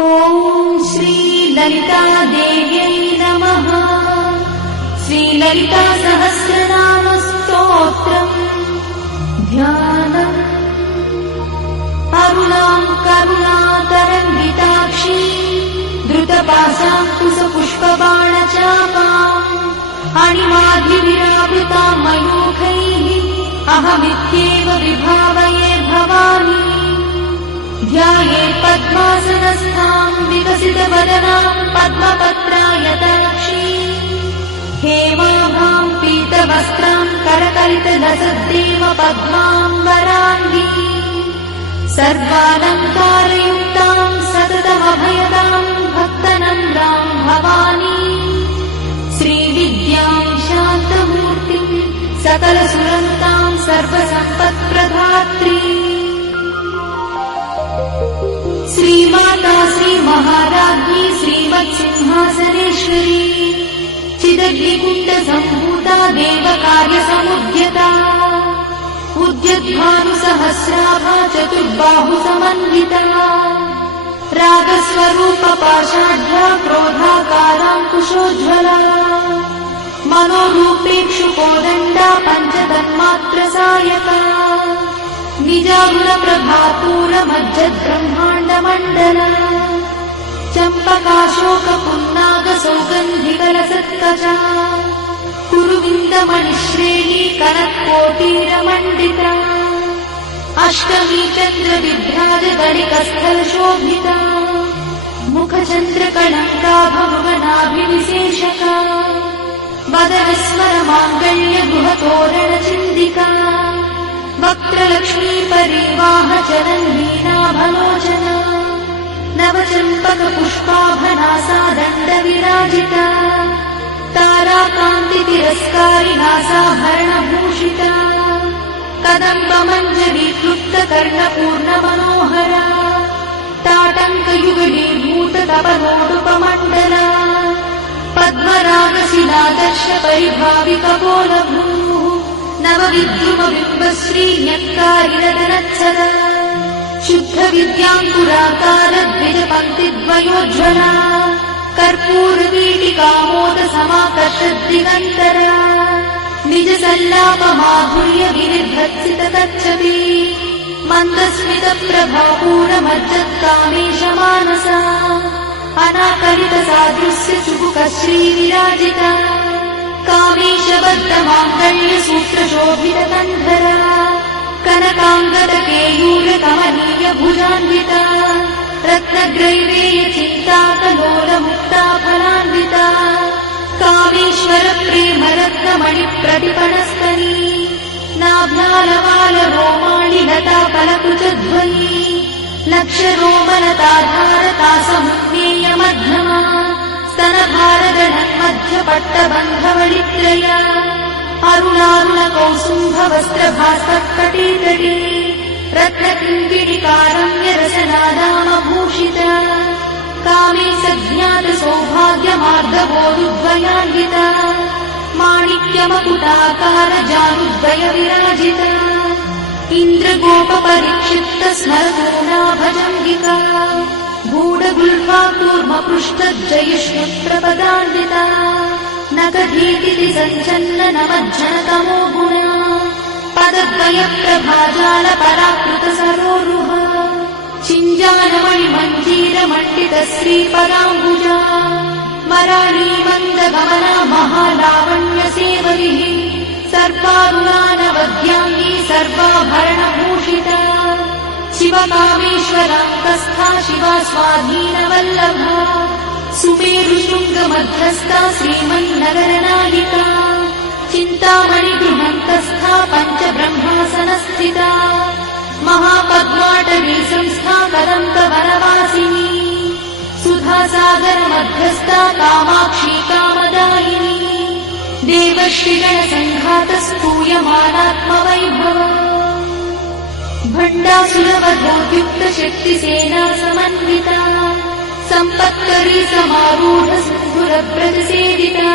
ॐ श्री ललिता देव्यै नमः। श्री ललिता सहस्रनाम स्तोत्रम् ध्यानम्। अरुणां करुणातरङ्गिताक्षी धृतपाशाङ्कुशपुष्पबाणचापाम् अणिमाधिविरावृतां मयूखैः अहमित्येव विभावये भवानी। ध्याये पद्मासनस्थां विकसितवदनां पद्मपत्रायताक्षी हेमाभां पीतवस्त्रां करकलितलसद्देव पद्माम्बराङ्गी सर्वालङ्कारयुक्तां सततमभयदां भक्तनम्रां भवानी। श्रीविद्यां शान्तमूर्तिं सकलसुरन्तां सर्वसम्पत्प्रदात्री श्रीमाता श्रीमहाराज्ञी श्रीमत्सिंहासनेश्वरी चिदग्निकुण्डसम्भूता देवकार्यसमुद्यता उद्यद्भानुसहस्राभा चतुर्बाहुसमन्विता रागस्वरूपपाषाढ्या क्रोधाकाराङ्कुशोज्ज्वला मनोरूपेक्षुकोदण्डा पञ्चतन्मात्रसायका निजागुणप्रभापूरमज्जद्ब्रह्माण्डमण्डला चम्पकाशोकपुन्नागसौगन्धिकलसत्कचा कुरुविन्दमणिश्रेणी कनत्कोटीरमण्डिता अष्टमी चन्द्रविभ्राजगणिकस्थलशोभिता मुखचन्द्रकलङ्काभवनाभिविशेषका वदनस्वरमाङ्गल्यगुहतोरणचिन्दिका वक्त्रलक्ष्मीपरिवाहचरन्वीणाभलोचना नवचम्पकपुष्पाभनासा दण्डविराजिता ताराकान्तितिरस्कारिनासाभरणभूषिता कदम्बमञ्जरीकृप्तकर्णपूर्णमनोहरा ताटङ्कयुगलीभूततपलोडुपमण्डला पद्मरागशिलादर्शपरिभाविकपोलभूः नवविद्रुमबिम्बश्रीन्यक्कारिरदनच्छदा शुद्धविद्याङ्कुराकारद्विजपङ्क्तिद्वयोज्ज्वला कर्पूरवीटिकामोदसमाकर्षद्दिगन्तरा निजसल्लापमाधुर्यविनिर्भत्सिततच्छवी मन्दस्मितप्रभापूरमज्जत्कामेशमानसा अनाकलितसादृश्यचुबुकश्रीविराजिता कामेशबद्धमाङ्गल्यसूत्रशोभितकन्धरा कनकाङ्गदकेयूरकमनीयभुजान्विता रत्नग्रैवेयचिन्ताकलोलमुक्ताफलान्विता कामेश्वरप्रेमरत्नमणिप्रतिपणस्तनी नाभ्यालवालरोमाणि लताफलकुचध्वनी लक्षरोमलताधारतासमुज्ञेयमध्यमा स्तनभारदढन्मध्यपट्टबन्धवलित्रया अरुणारुणकौसुम्भवस्त्रभास्तत्कटीतटी रत्नकिङ्किणिकारम्यरसनादामभूषिता कामे सज्ञातसौभाग्यमार्धवोरुद्वयान्विता माणिक्यमकुटाकारजानुद्वयविराजिता इन्द्रगोपपरिक्षिप्तस्मरपूर्णाभजङ्गिका गूढगुल्फाकूर्मपृष्ठजयिष्णुप्रपदान्विता नखधीतिति सञ्चन्ननमज्जनतमो गुणा पदद्वयप्रभाजालपराकृतसरोरुहा चिञ्जानमणिमञ्जीरमण्डितश्रीपदाम्बुजा मराळीमन्दगमना महालावण्यसेवरिः सर्वारुणानवद्याङ्गी सर्वाभरणभूषिता शिवकामेश्वराङ्कस्था शिवा स्वाधीनवल्लभा सुमेरुशृङ्गमध्यस्था श्रीमन्नगरनायिका चिन्तामणिगृहन्तस्था पञ्चब्रह्मासनस्थिता महापद्माटवी संस्था कदम्बवनवासिनी सुधासागरमध्यस्था कामाक्षी कामदायिनी देवर्षिगणसङ्घातस्तूयमानात्मवैभवा भण्डासुरवधोद्युक्तशक्तिसेना समन्विता सम्पत्करी समारूढसिन्धुरव्रतसेविता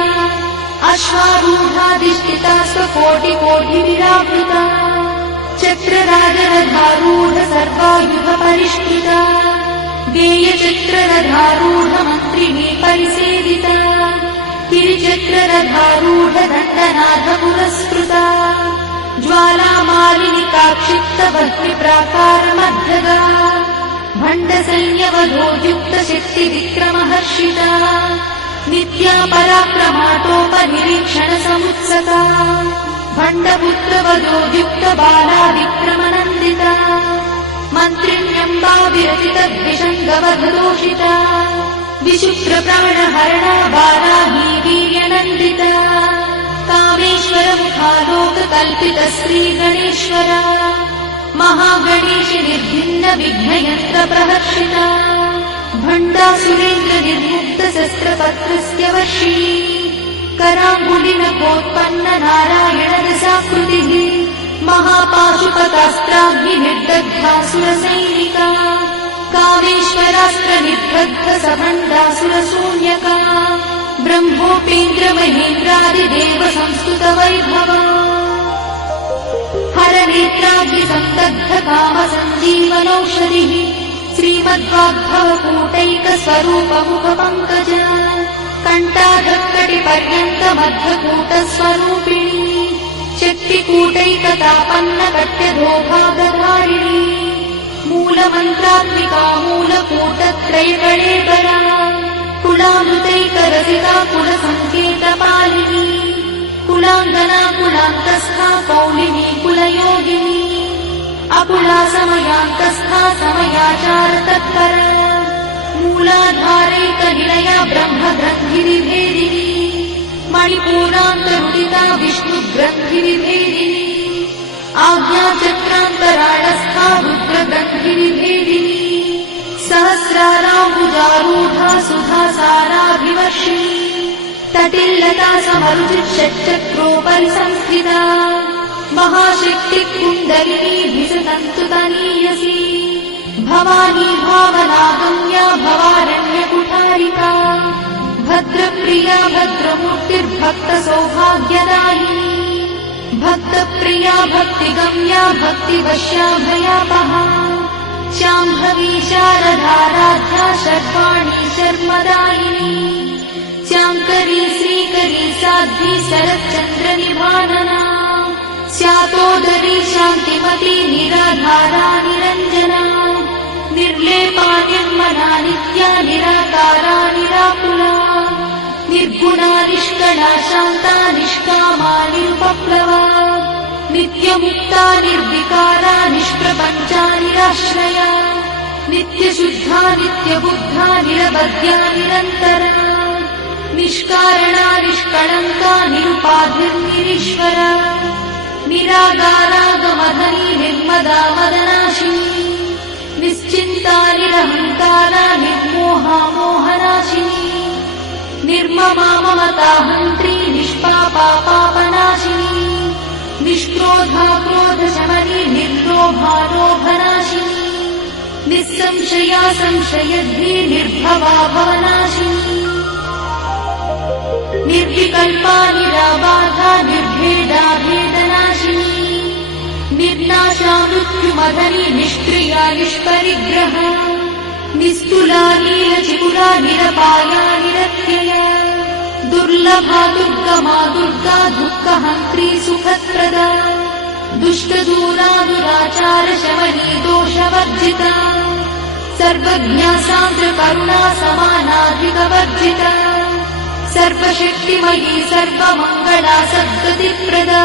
अश्वारूढाधिष्ठिता स्वकोटिकोटिविरावृता चक्रराजरथारूढ सर्वायुधपरिष्कृता गेयचक्ररथारूढ गिरिचक्ररथारूढमन्त्रिणी परिसेविता गिरिचक्ररथारूढदण्डनाथ पुरस्कृता ज्वालामालिनिकाक्षिप्तभक्तिप्राकारमध्यगा भण्डसैन्यवधोद्युक्तशक्तिविक्रमहर्षिता नित्या पराक्रमाटोपनिरीक्षणसमुत्सका भण्डपुत्रवधोद्युक्तबाला विक्रमनन्दिता मन्त्रिण्यम्बा विरचितद्विषङ्गवधदोषिता विशुक्रप्राणहरणा बालाही वीर्यनन्दिता कामेश्वरमुखालोककल्पितश्रीगणेश्वरा महागणेशि निर्भिन्न विघ्नयन्त्रप्रहर्षिता भण्डासुरेन्द्रनिर्मुक्तशस्त्रपत्रस्य वर्षिणी कराङ्गुलिनकोत्पन्न नारायणरसाकृतिः महापाशुपतास्त्राग्निर्दग्धासुरसैनिका कामेश्वरास्त्रनिर्दग्धसभण्डासुरशून्यका ब्रह्मोपेन्द्रमहेन्द्रादिदेव संस्तुतवैभवा हरनेत्राग्निसन्दग्धकामसञ्जीवनौषधिः श्रीमद्वाग्भवकूटैकस्वरूपमुखपङ्कज कण्ठाधक्कटिपर्यन्तमध्यकूटस्वरूपिणी शक्तिकूटैकतापन्नकट्यधोभागधारिणी मूलमन्त्रात्मिका मूलकूटत्रयकळेबरा कुलामृतैकरसिका कुलसङ्केतपालिनी कुलाङ्गना कुलान्तस्था कौलिनी कुलयोगिनी अकुला समयान्तस्था समयाचारतत्परा मूलाधारैकनिलया ब्रह्मग्रन्थिविभेदिनी मणिपूरान्तरुदिता विष्णुग्रन्थिविभेदिनी आज्ञाचक्रान्तराळस्था रुद्रग्रन्थिविभेदिनी सहस्राराम्बुजारूढा सुधासाराभिवर्षिणी तटिल्लता समरुचिषट्चक्रोपरि संस्थिता महाशक्तिकुण्डलिनी भिसतन्तुतनीयसी भवानी भावनागम्या भवारण्यकुठारिका भद्रप्रिया भद्रमूर्तिर्भक्तसौभाग्यदायिनी भक्तप्रिया भक्तिगम्या भक्तिवश्या भयापहा शाम्भवी शारदाराध्या शर्वाणी शर्मदायिनी शाङ्करी श्रीकरी साध्वी शरच्चन्द्रनिभानना स्यातोदरी शान्तिमती निराधारा निरञ्जना निर्लेपा निर्मला नित्या निराकारा निराकुला निर्गुणा निष्कला शान्ता निष्कामा निरुपप्लवा नित्यमुक्ता निर्विकारा निष्प्रपञ्चा निराश्रया नित्यशुद्धा नित्यबुद्धा निरवध्या निरन्तरा निष्कारणा निष्कळङ्का निरुपाधिर्निरीश्वरा निरागारागमधनी निर्मदा मदनाशिनी निश्चिन्ता निरहङ्कारा निर्मोहा मोहनाशिनी निर्ममा ममता हन्त्री निष्पापा पापनाशिनी निष्क्रोधा क्रोधशमनी निर्लोभा लोभनाशिनी निस्संशया संशयद्धी निर्भवा भवनाशिनी निर्विकल्पा निराबाधा निर्भेदा भेदनाशिनी निर्नाशा मृत्युमधनी निष्क्रिया निष्परिग्रहा निस्तुला नीलचिकुरा निरपाया निरत्यया दुर्लभा दुर्गमा दुर्गा दुःखहन्त्री सुखप्रदा दुष्टदूरा दुराचारशमनी दोषवर्जिता सर्वज्ञा सान्द्रकरुणा समानाधिकवर्जिता सर्वशक्तिमयी सर्वमङ्गला सद्गतिप्रदा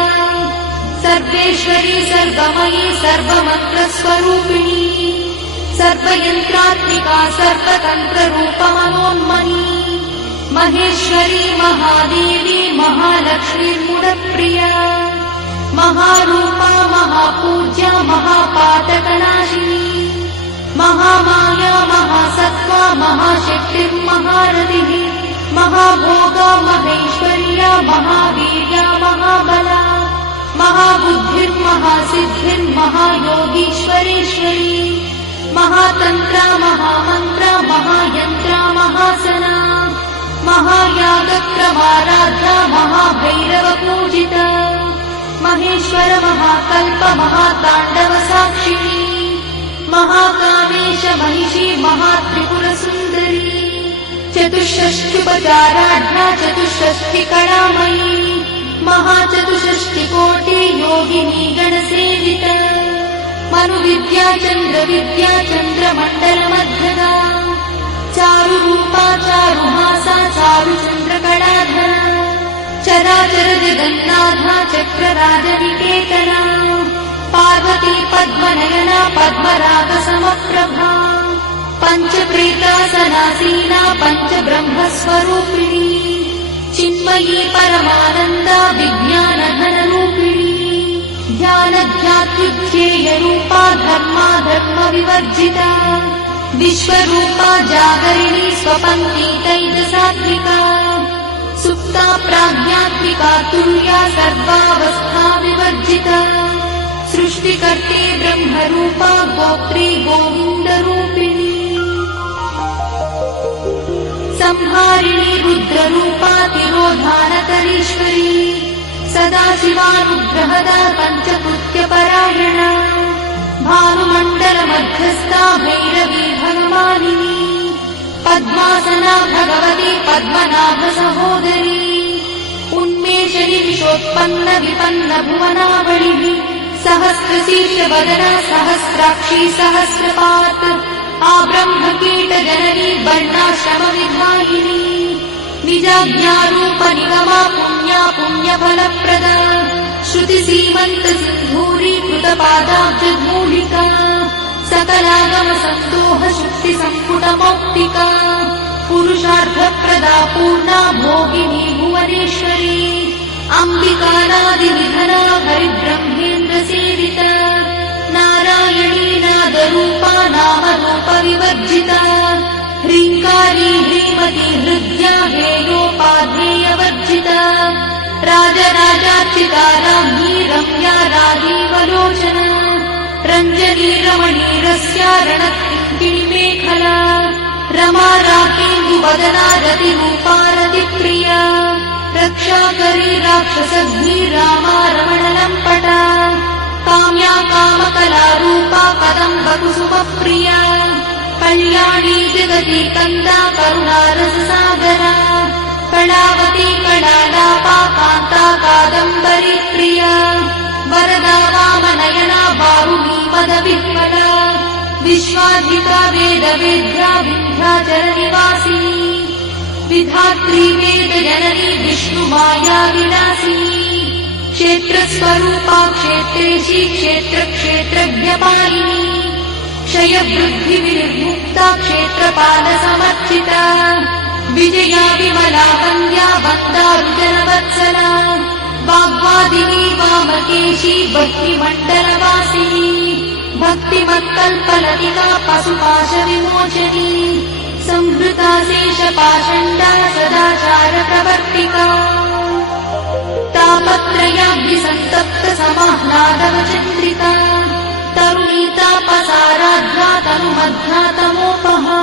सर्वेश्वरी सर्वमयी सर्वमन्त्रस्वरूपिणी सर्वयन्त्रात्मिका सर्वतन्त्ररूपमनोन्मनी महेश्वरी महादेवी महालक्ष्मीर्मुडप्रिया महारूपा महापूज्या महापातकनाशिनी महामाया महासत्त्वा महाशक्तिर्महारथिः महाभोगा महेश्वर्या महावीर्या महाबला महाबुद्धिर्महासिद्धिर्महायोगीश्वरेश्वरी महातन्त्रा महामन्त्रा महायन्त्रा महासना महायागक्रमाराध्या महाभैरवपूजिता महेश्वर महाकल्प महाताण्डवसाक्षिणी महाकामेश महिषी महात्रिपुरसुन्दरी चतुष्षष्ट्युपचाराढ्या चतुष्षष्टिकलामयी महाचतुष्षष्टिकोटि योगिनी गणसेविता मनुविद्या चन्द्रविद्या चन्द्रमण्डलमध्यगा चारुरूपा चारुहासा चारुचन्द्रकलाधरा चराचर जगन्नाथा चक्रराजनिकेतना पार्वती पद्मनयना पद्मरागसमप्रभा पञ्चप्रेतासनासीना पञ्चब्रह्मस्वरूपिणी चिन्मयी परमानन्दा विज्ञानघनरूपिणी ध्यानध्यात्युज्येयरूपा धर्मा धर्मविवर्जिता विश्वरूपा जागरिणी स्वपन्थी तैजसात्विका सुप्ता प्राज्ञात्मिका तुल्या सर्वावस्था विवर्जिता सृष्टिकर्त्री ब्रह्मरूपा गोत्री गोविन्दरूपिणी संहारिणी रुद्ररूपा तिरोधानकरीश्वरी सदाशिवानुग्रहदा पञ्चकृत्यपरायणा भानुमण्डलमध्यस्था भैरवी भगवानिनी पद्मासना भगवती पद्मनाभसहोदरी उन्मेषणि विशोत्पन्न विपन्न भुवनावलिः सहस्रशीर्षवदना सहस्राक्षी सहस्रपात् आब्रह्मकीटजननी वर्णाश्रमविधायिनी निजाज्ञारूपनिगमा पुण्या पुण्यफलप्रदा श्रुतिसीमन्तसिन्धूरीकृतपादाब्जधूलिका सकलागमसन्दोहशुक्तिसम्पुटमौक्तिका पुरुषार्थप्रदा पूर्णा भोगिनी भुवनेश्वरी अम्बिकानादिनिधना हरिब्रह्मेन्द्रसेविता नारायणी नादरूपा नामरूपविवर्जिता ह्रीङ्कारी ह्रीमती हृद्या हेयोपाधेयवर्जिता राजराजार्चिता राज्ञी रम्या राजीवलोचना रञ्जनी रमणीरस्या रणकिङ्किणीमेखला रमा राकेन्दुवदना रतिरूपा रतिप्रिया रक्षाकरी राक्षसघ्नी रामा रमणलम्पटा काम्या कामकलारूपा कदम्बकुसुमप्रिया कल्याणी जगती कन्दा करुणारससागरा कलावती कलालापा कान्ता कादम्बरी प्रिया वरदा वामनयना वारुणी मदविह्वला विश्वाधिका वेदवेद्या विन्ध्याचलनिवासिनी विधात्री वेदजननी विष्णुमाया विलासिनी क्षेत्रस्वरूपा क्षेत्रेशी क्षेत्रक्षेत्रज्ञपालिनी क्षयवृद्धिविनिर्मुक्ता क्षेत्रपालसमर्चिता विजया विमला वन्द्या वन्दारुजनवत्सला वाग्वादिनी वामकेशी भक्तिमण्डलवासिनी भक्तिमत्कल्पलतिका पशुपाशविमोचनी संहृता शेषपाषण्डा सदाचारप्रवर्तिका तापत्रयाग्निसन्तप्त समाह्लादवचन्द्रिका तरुणीतापसाराध्या तनुमध्या तमोपहा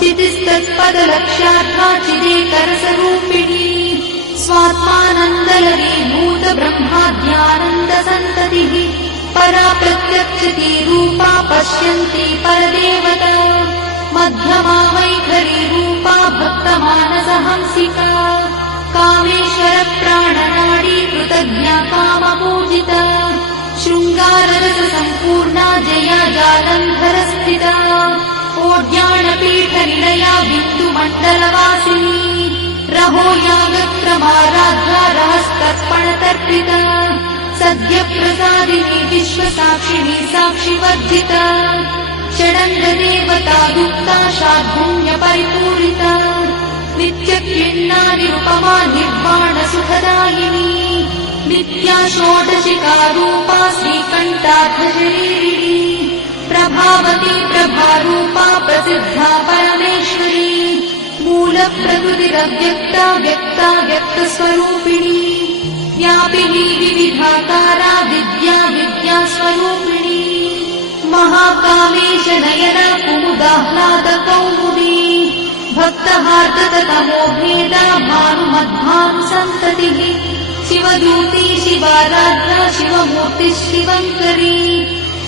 चितिस्तत्पदलक्ष्यार्था चिदेकरसरूपिणी स्वात्मानन्दलरीभूत ब्रह्माद्यानन्दसन्ततिः परा प्रत्यक्षती रूपा पश्यन्ती परदेवता मध्यमा वैखरी रूपा भक्तमानसहंसिका कामेश्वर प्राणनाडी कृतज्ञा कामपूजिता शृङ्गाररस सम्पूर्णा जया जालन्धरस्थिता ओड्याणपीठनिलया बिन्दुमण्डलवासिनी रहो यागक्रमाराध्या रहस्तर्पणतर्पिता सद्यप्रसादिनी विश्वसाक्षिणी साक्षिवर्जिता षडङ्गदेवता युक्ता शार्दूल्यपरिपूरिता नित्यक्लिन्ना निरुपमा निर्वाणसुखदायिनी नित्या षोडशिकारूपा श्रीकण्ठार्थशरीरिणी प्रभावती प्रभारूपा प्रसिद्धा परमेश्वरी मूलप्रकृतिरव्यक्ता व्यक्ता व्यक्तस्वरूपिणी व्यापिनी विविधाकारा विद्या विद्यास्वरूपिणी महाकामेश नयना कुमुदाह्लादकौमुदी भक्तहार्दतमो भेदा भानुमद्भानुसन्ततिः शिवदूती शिवाराध्या शिवमूर्तिः शिवङ्करी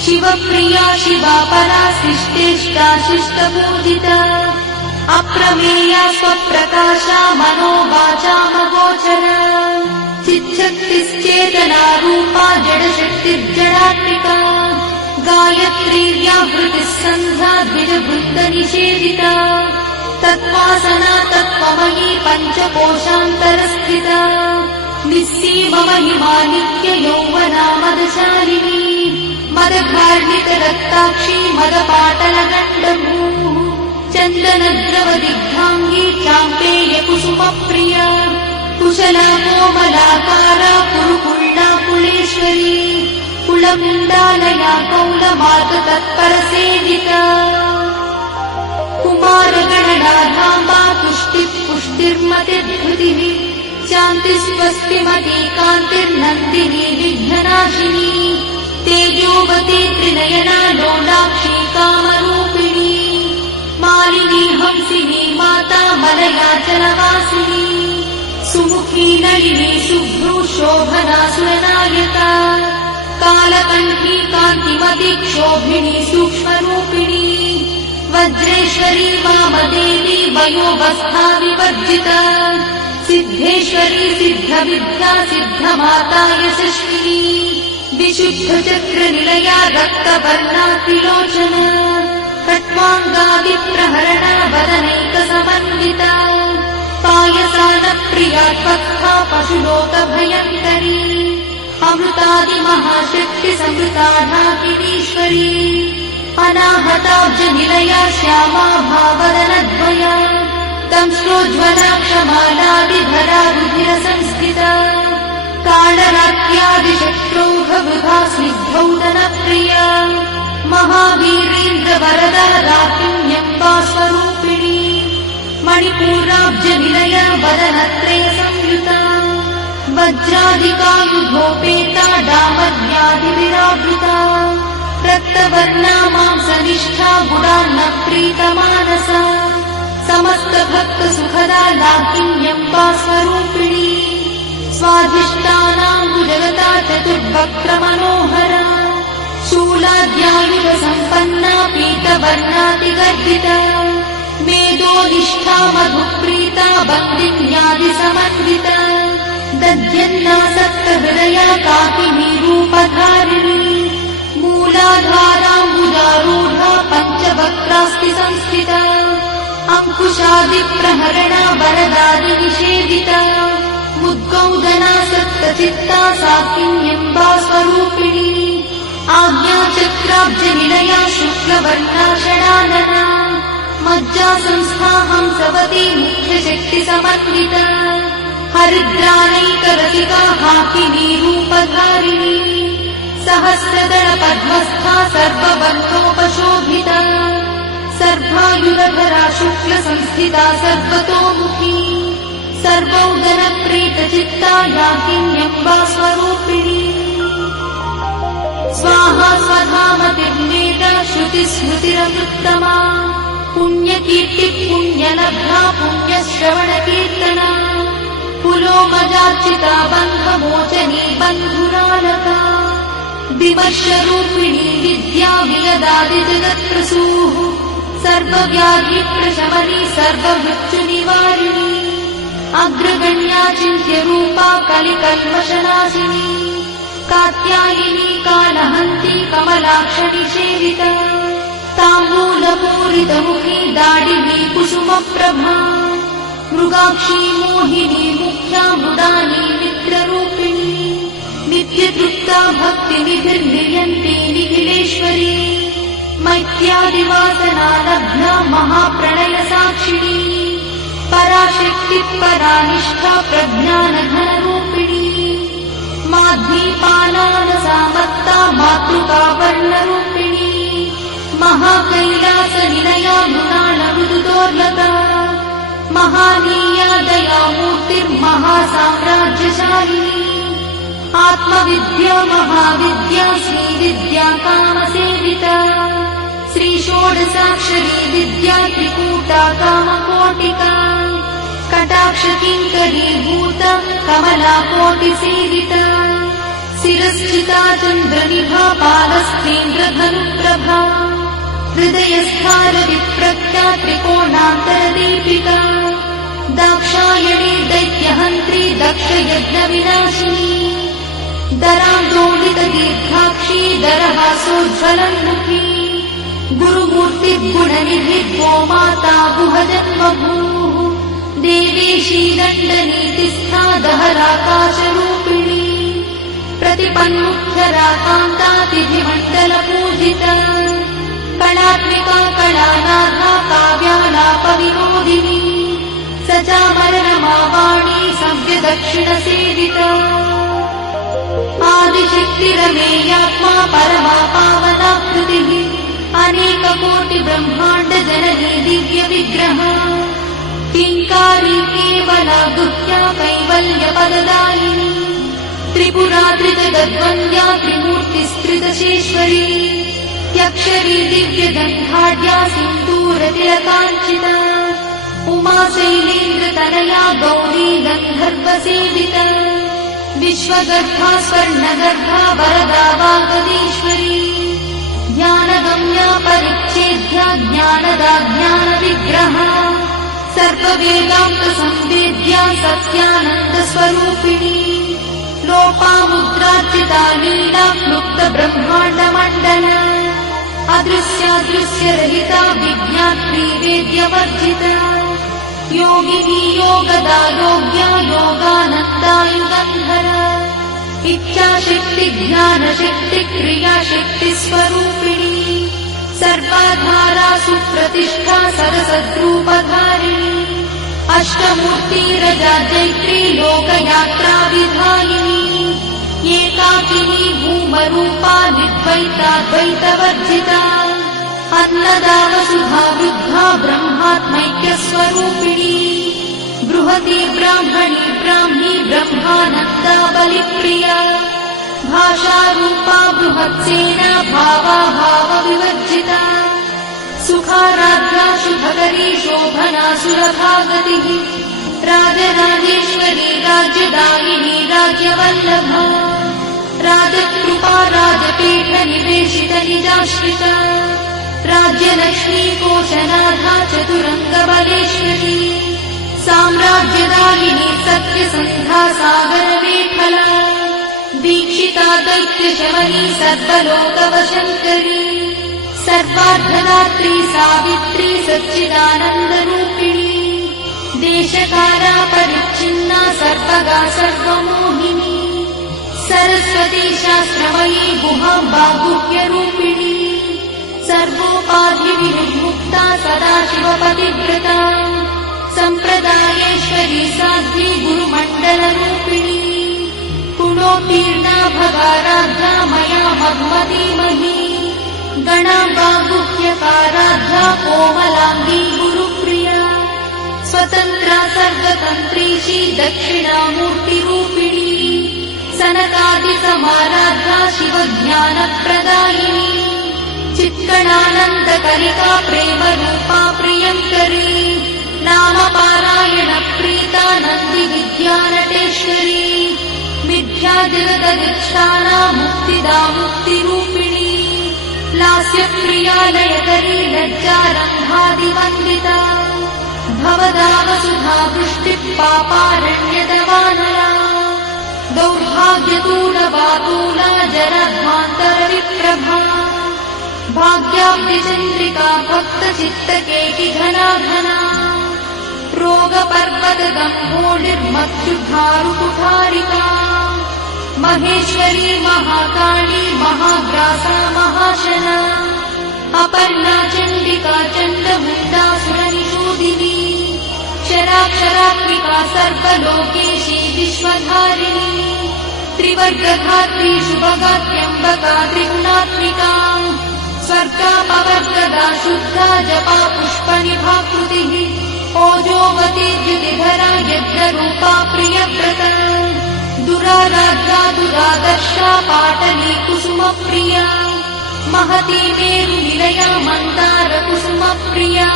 शिवप्रिया शिवापरा शिष्टेष्टा शिष्टपूजिता अप्रमेया स्वप्रकाशा मनोवाचामगोचरा चिच्छक्तिश्चेतना रूपा जडशक्तिर्जडात्मिका गायत्रीर्यावृतिः सन्ध्या द्विजवृत्तनिषेधिता तत्त्वासना तत्त्वमयी पञ्चकोशान्तरस्थिता निस्सीममहिमा नित्ययौवना मदशालिनी मदघार्णितरक्ताक्षी मदपाटलगण्डभूः चन्दनद्रवदिग्धाङ्गी चाम्पेयकुसुमप्रिया कुशला कोमलाकारा कुरुकुण्डा कुलेश्वरी कुलमुण्डालया कौलमार्गतत्परसेविता कुमारगणनाधाम्बा तुष्टिः पुष्टिर्मतिर्धृतिः शान्तिस्वस्तिमती कान्तिर्नन्दिनी विघ्ननाशिनी तेजोवती त्रिनयना लोलाक्षी कामरूपिणी मालिनी हंसिनी माता मलयाचलवासिनी सुमुखी नलिनी शुभ्रू शोभना सुरनायका कालकण्ठी कान्तिमती क्षोभिणी सूक्ष्मरूपिणी वज्रेश्वरी वामदेवी वयोवस्था विवर्जिता सिद्धेश्वरी सिद्धविद्या सिद्धमाता यशस्विनी विशुद्धचक्रनिलया रक्तवर्णा त्रिलोचना खट्वाङ्गादिप्रहरणा वदनैकसमन्विता पायसानप्रिया त्वत्था पशुलोकभयङ्करी अमृतादिमहाशक्तिसमृताढाकिनीश्वरी अनाहताब्जनिलया श्यामा भावदनद्वया दंश्रोज्ज्वला क्षमालादिधरा रुधिरसंस्थिता कालरात्यादिशक्रोघवृथा स्निग्धौदनप्रिया महावीरेन्द्रवरदा राकिन्यम्बा स्वरूपिणी मणिपूराब्जनिलया वदनत्रयसंयुता वज्रादिकायुधोपेता डामर्यादिविरावृता रक्तवर्णा मांसनिष्ठा गुणान्नप्रीतमानसा समस्तभक्तसुखदा लाकिन्यम्बा स्वरूपिणी स्वाधिष्ठानाम्बुजगता चतुर्वक्त्रमनोहरा शूलाद्यायुधसम्पन्ना पीतवर्णातिगर्भिता मेदोनिष्ठा मधुप्रीता बन्दिन्यादिसमन्विता दध्यन्नासक्तहृदया काकिनी रूपधारिणी मूलाधाराम्बुजारूढा पञ्चवक्त्रास्ति संस्थिता अङ्कुशादिप्रहरणा वरदादिनिषेधिता मुद्गौदनासक्तचित्ता साकिन्यम्बा स्वरूपिणी आज्ञाचक्राब्जनिलया शुक्लवर्णा षडानना मज्जा संस्था हंसवती मुख्यशक्तिसमन्विता हरिद्राणैकरसिका हाकिनी रूपधारिणी सहस्रदलपद्मस्था सर्ववर्णोपशोभिता सर्वायुधधरा शुक्लसंस्थिता सर्वतोमुखी सर्वौदनप्रीतचित्ता याकिन्यम्बा स्वरूपिणी स्वाहा स्वधामतिर्नेता श्रुतिस्मृतिरमृत्तमा पुण्यकीर्तिः पुण्यलब्धा पुण्यश्रवणकीर्तना पुलोमजार्चिता बन्धमोचनी बन्धुरालका विमर्शरूपिणी विद्या वियदादिजगत्प्रसूः सर्वव्याधिप्रशमनी सर्वमृत्युनिवारिणी अग्रगण्या चिन्त्यरूपा कलिकल्मषनाशिनी कात्यायिनी कालहन्ती कमलाक्षनिषेविता ताम्बूलपूरितमुखी दाडिनी कुसुमप्रभा मृगाक्षी मोहिनी मुख्या मृडानी मित्ररूपिणी नित्यतृप्ता भक्तिनिधिर्निर्यन्ती निखिलेश्वरी मैत्यादिवासना लब्धा महाप्रणयसाक्षिणी पराशक्तिः परानिष्ठा प्रज्ञानघनरूपिणी माध्वीपालानसामत्ता मातृका वर्णरूपिणी महाकैलासनिलया मृणालमृदुदोर्लता महानीया दयामूर्तिर्महासाम्राज्यशालिनी आत्मविद्या महाविद्या श्रीविद्या कामसेविता श्रीषोडशाक्षरी विद्या त्रिकूटा कामकोटिका कटाक्षकिङ्करीभूता कमलाकोटिसेविता शिरश्चिता चन्द्रनिभा बालस्तेन्द्रधनुप्रभा हृदयस्थारविप्रख्या त्रिकोणान्तरदीपिका दाक्षायणी दैत्यहन्त्री दक्षयज्ञविनाशिनी दरान्दोलितदीर्घाक्षी दरहासोज्ज्वलन्मुखी गुरुमूर्तिर्गुणनिधिः गोमाता गुहजन्मभूः देवेशी दण्डनीतिस्था दहराकाशरूपिणी प्रतिपन्मुख्यराकान्तातिथिमण्डलपूजिता कणात्मिका कलानाथा काव्यालापविनोदिनी सचामररमावाणी सव्यदक्षिणसेविता आदिशक्तिरमेयात्मा परमा पावनाकृतिः अनेककोटिब्रह्माण्डजननी दिव्यविग्रह किङ्कारी केवला गुह्या कैवल्यपददायिनी त्रिपुरा त्रिजगद्वन्द्या त्रिमूर्तिस्त्रिदशेश्वरी त्यक्षरी दिव्यगन्धाढ्या सिन्दूरतिलकाञ्चिता उमा शैलेन्द्रतनया गौरी गन्धर्वसेविता विश्वगर्भा स्वर्णगर्भा वरदा वागदीश्वरी ज्ञानगम्या परिच्छेद्या ज्ञानदा ज्ञानविग्रहा सर्ववेदान्तसंवेद्या सत्यानन्दस्वरूपिणी लोपामुद्रार्चिता लीला क्लुप्तब्रह्माण्डमण्डला अदृश्यादृश्यरहिता विज्ञात्री वेद्यवर्जिता योगिनी योगदा योग्या योगानन्दायुगन्धरा इच्छाशक्ति ज्ञानशक्ति क्रियाशक्ति स्वरूपिणी सर्वाधारा सुप्रतिष्ठा सरसद्रूपधारिणी अष्टमूर्तिरजा जैत्री लोकयात्रा विधायिनी एकाकिनी भूमरूपा निर्द्वैताद्वैतवर्जिता अन्नदा वसुधा वृद्धा ब्रह्मात्मैक्यस्वरूपिणी बृहती ब्राह्मणी ब्राह्मी ब्रह्मानन्दा बलिप्रिया भाषारूपा बृहत्सेना भावाभावविवर्जिता सुखाराध्या शुभकरी शोभना सुरभागतिः राजराजेश्वरी राज्यदायिनी राज्यवल्लभा राजकृपा राजपीठनिवेशित निजाश्रिता राज्यलक्ष्मी कोशनाथा चतुरङ्गबलेश्वरी साम्राज्यदायिनी सत्यसन्धा सागरमेखला दीक्षिता दैत्यशमनी सर्वलोकवशङ्करी सर्वार्धदात्री सावित्री सच्चिदानन्दरूपिणी देशकाला परिच्छिन्ना सर्वगा सर्वमोहिनी सरस्वती शास्त्रमयी गुहाम्बा गुह्यरूपिणी सर्वोपाधिविनिर्मुक्ता सदाशिवपतिव्रता सम्प्रदायेश्वरी साध्वी गुरुमण्डलरूपिणी गुणोत्तीर्णा भगाराध्या मया मधुमतीमही गणाम्बा गुह्यकाराध्या कोमलाङ्गी गुरुप्रिया स्वतन्त्रा सर्वतन्त्रीशी दक्षिणामूर्तिरूपिणी सनकादिसमाराध्या शिवज्ञानप्रदायिनी चित्कणानन्दकलिका प्रेमरूपा प्रियङ्करी नामपारायणप्रीता नन्दिविद्यानटेश्वरी मिथ्याजगदधिष्ठाना मुक्तिदा मुक्तिरूपिणी लास्यप्रिया लयकरी लज्जारम्भादिवन्दिता भवदा वसुधा वृष्टिः पापारण्यदवानला दौर्भाग्यतूलवातूला जलध्वान्तरविप्रभा भाग्याब्धिचन्द्रिका भक्तचित्तकेकिघना घना रोगपर्वतगम्भोलिर्मत्युद्धारुकुठारिका महेश्वरी महाकाली महाग्रासा महाशना अपर्णा चण्डिका चण्डमुण्डासुरनिषूदिनी क्षराक्षरात्मिका सर्वलोकेशी विश्वधारिणी त्रिवर्गधात्री शुभगात्यम्बका त्रिगुणात्मिका स्वर्गापवर्गदा शुद्धा जपा पुष्पनिभाकृतिः ओजोवती द्युतिधरा यज्ञरूपा प्रियव्रता दुराराध्या दुरादर्शा पाटली कुसुमप्रिया महती मेरुनिलया मन्दारकुसुमप्रिया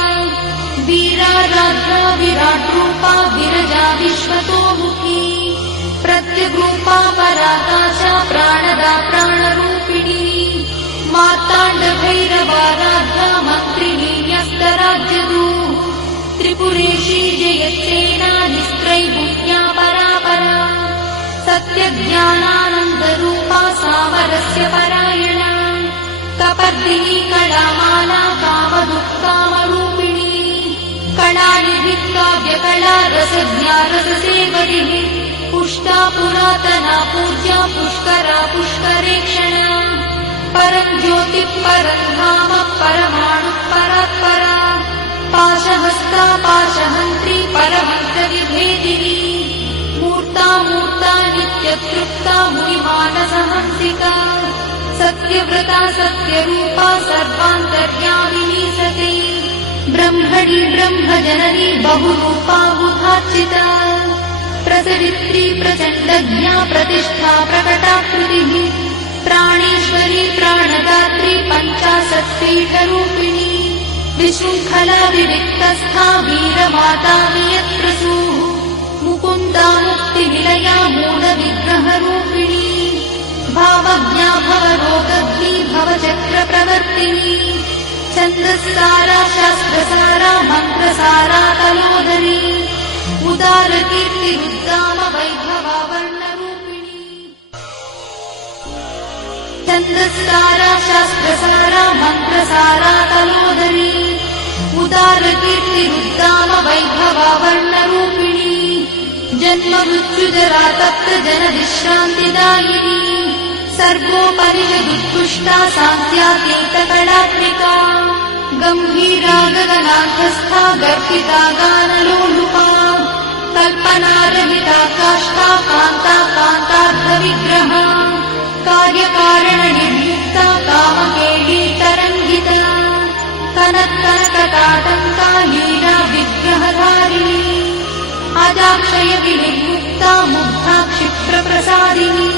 वीराराध्या विराट्रूपा विरजा विश्वतोमुखी प्रत्यग्रूपा पराकाशा प्राणदा प्राणरूपिणी मार्ताण्डभैरवा दुराराध्या मन्त्रिणी न्यस्तराज्यदूः त्रिपुरेशी जयत्सेना निस्त्रैगुण्या परापरा सत्यज्ञानानन्दरूपा सामरस्य परायणा कपर्दिनी कलामाला कामदुःखामरूपिणी कलानिधिः काव्यकला रसज्ञा रससेवतिः पुष्टा पुरातना पूज्या पुष्करा पुष्करेक्षणा परं ज्योतिः परं धाम परमाणुः परात्परा पाशहस्ता पाशहन्त्री परमन्त्रविभेदिनी मूर्ता मूर्ता नित्यतृप्ता मुनिमानसहंसिका सत्यव्रता सत्यरूपा सर्वान्तर्यामिनी सती ब्रह्मणि ब्रह्मजननी बहुरूपा बुधार्चिता प्रसवित्री प्रचण्डज्ञा प्रतिष्ठा प्रकटाकृतिः प्राणेश्वरी प्राणदात्री पञ्चाशत्पीठरूपिणी विशृङ्खला विविक्तस्था वीरमाता वियत्प्रसूः मुकुन्दा मुक्तिनिलया मूलविग्रहरूपिणी भावज्ञा भवरोगग्नी भवचक्रप्रवर्तिनी छन्दस्सारा शास्त्रसारा मन्त्रसारा तलोदरी उदारकीर्तिरुद्दाम वैभवा वर्णरूपिणी छन्दस्सारा शास्त्रसारा मन्त्रसारा तलोदरी उदारकीर्तिरुद्दाम वैभवा वर्णरूपिणी जन्ममृत्युजरा तप्तजनविश्रान्तिदायिनी सर्वोपनिषदुत्कृष्टा सान्त्यातीतकलात्मिका गम्भीरा गगनार्थस्था गर्भिता गानलोलुपा कल्पनारहिता काष्ठा कान्ता कान्तार्थविग्रहा कार्यकारणनिर्युक्ता कामकेली तरङ्गिता कनत्कनकटाटङ्का लीला विग्रहधारिणी अजाक्षय विनिर्मुक्ता मुग्धा क्षिप्रप्रसादिनी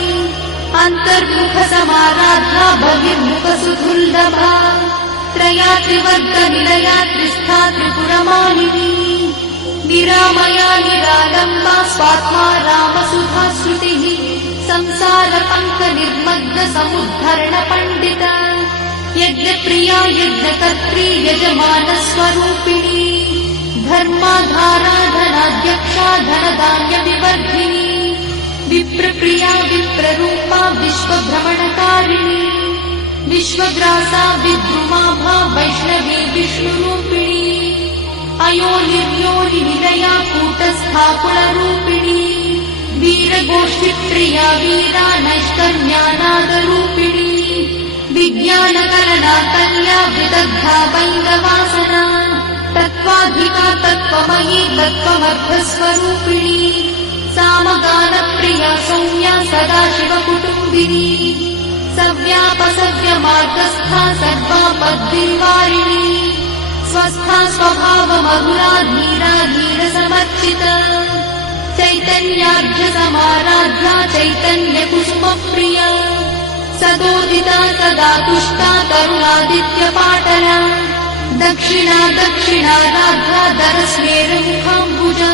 अन्तर्मुखसमाराध्या बहिर्मुखसुदुर्लभा त्रया त्रिवर्गनिलया त्रिस्था त्रिपुरमालिनी निरामया निरालम्बा स्वात्मा रामसुधा श्रुतिः संसारपङ्कनिर्मग्नसमुद्धरणपण्डिता यज्ञप्रिया यज्ञकर्त्री यजमानस्वरूपिणी धर्माधाराधनाध्यक्षा धनधान्यविवर्धिनी विप्रप्रिया विप्ररूपा विश्वभ्रमणकारिणी विश्वग्रासा विद्रुमाभा वैष्णवी विष्णुरूपिणी अयोनिर्योनिनिलया कूटस्थाकुलरूपिणी वीरगोष्ठिप्रिया वीरा नैष्कर्म्यानादरूपिणी विज्ञानकलना कल्या विदग्धा वैन्दवासना तत्त्वाधिका तत्त्वमयी तत्त्वमर्थस्वरूपिणी सामगानप्रिया सौम्या सदाशिवकुटुम्बिनी सव्यापसव्यमार्गस्था सर्वापद्भिर्वारिणी स्वस्था स्वभावमधुरा धीरा धीरसमर्चिता चैतन्याढ्यसमाराध्या चैतन्यकुसुमप्रिया सदोदिता सदा तुष्टा तरुणादित्यपाटला दक्षिणा दक्षिणाराध्या दरस्मेरमुखाम्बुजा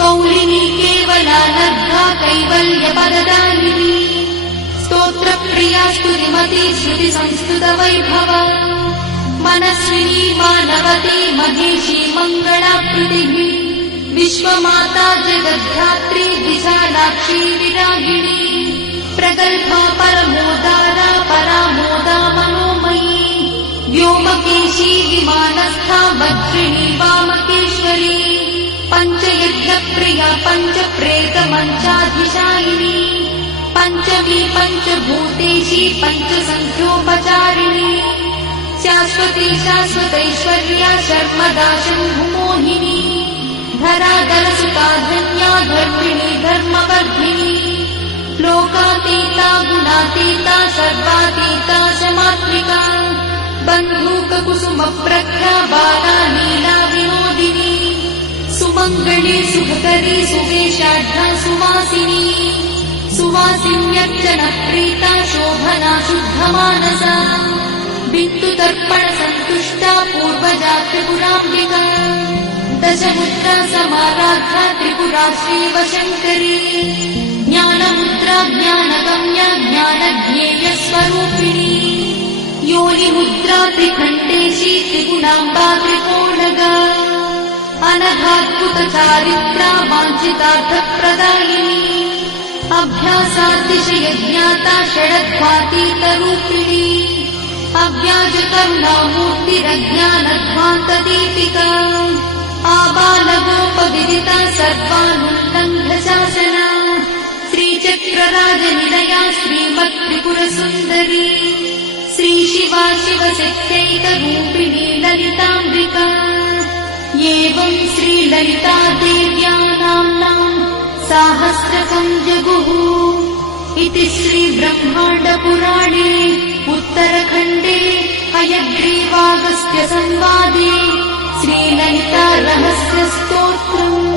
कौलिनी केवला नर्धा कैवल्यपददायिनी स्तोत्रप्रिया स्तुतिमती श्रुतिसंस्तुतवैभवा मनस्विनी मानवती महेशी मङ्गलाकृतिः विश्वमाता जगद्धात्री विशालाक्षी विरागिणी प्रगल्भा परमोदारा परामोदा मनोमयी व्योमकेशी विमानस्था वज्रिणी वामकेश्वरी पञ्चयज्ञप्रिया पञ्चप्रेतमञ्चाधिशायिनी पञ्चमी पञ्चभूतेशी पञ्चसङ्ख्योपचारिणी शाश्वती शाश्वतैश्वर्या शर्मदा शम्भुमोहिनी धराधरसुता धन्या धर्मिणी धर्मवर्धिनी लोकातीता गुणातीता सर्वातीता शमात्मिका बन्धूककुसुमप्रख्या बाला नीला विनोदिनी सुमङ्गली सुखकरी सुवेशाढ्या सुवासिनी सुवासिन्यर्चनप्रीता शोभना शुद्धमानसा बिन्दुतर्पणसन्तुष्टा पूर्वजा त्रिपुराम्बिका दशमुद्रा समाराध्या त्रिपुरा श्रीवशङ्करी ज्ञानमुद्रा ज्ञानगम्या ज्ञानज्ञेयस्वरूपिणी योनिमुद्रा त्रिखण्डेशी त्रिगुणाम्बा त्रिकोणगा अनघाद्भुतचारित्रा वाञ्छितार्थप्रदायिनी अभ्यासातिशयज्ञाता षडध्वातीतरूपिणी अव्याजकरुणामूर्तिरज्ञानध्वान्तदीपिका आबालगोपविदिता सर्वानुल्लङ्घ्य शासना श्रीचक्रराजनिलया श्रीमत्त्रिपुरसुन्दरी श्रीशिवा शिवशक्त्यैकरूपिणी ललिताम्बिका एवं श्रीललिता देव्या नाम्नाम् साहस्रकं जगुः इति श्रीब्रह्माण्डपुराणे उत्तरखण्डे हयग्रीवागस्त्य संवादे श्रीललिता रहस्यस्तोत्रम्।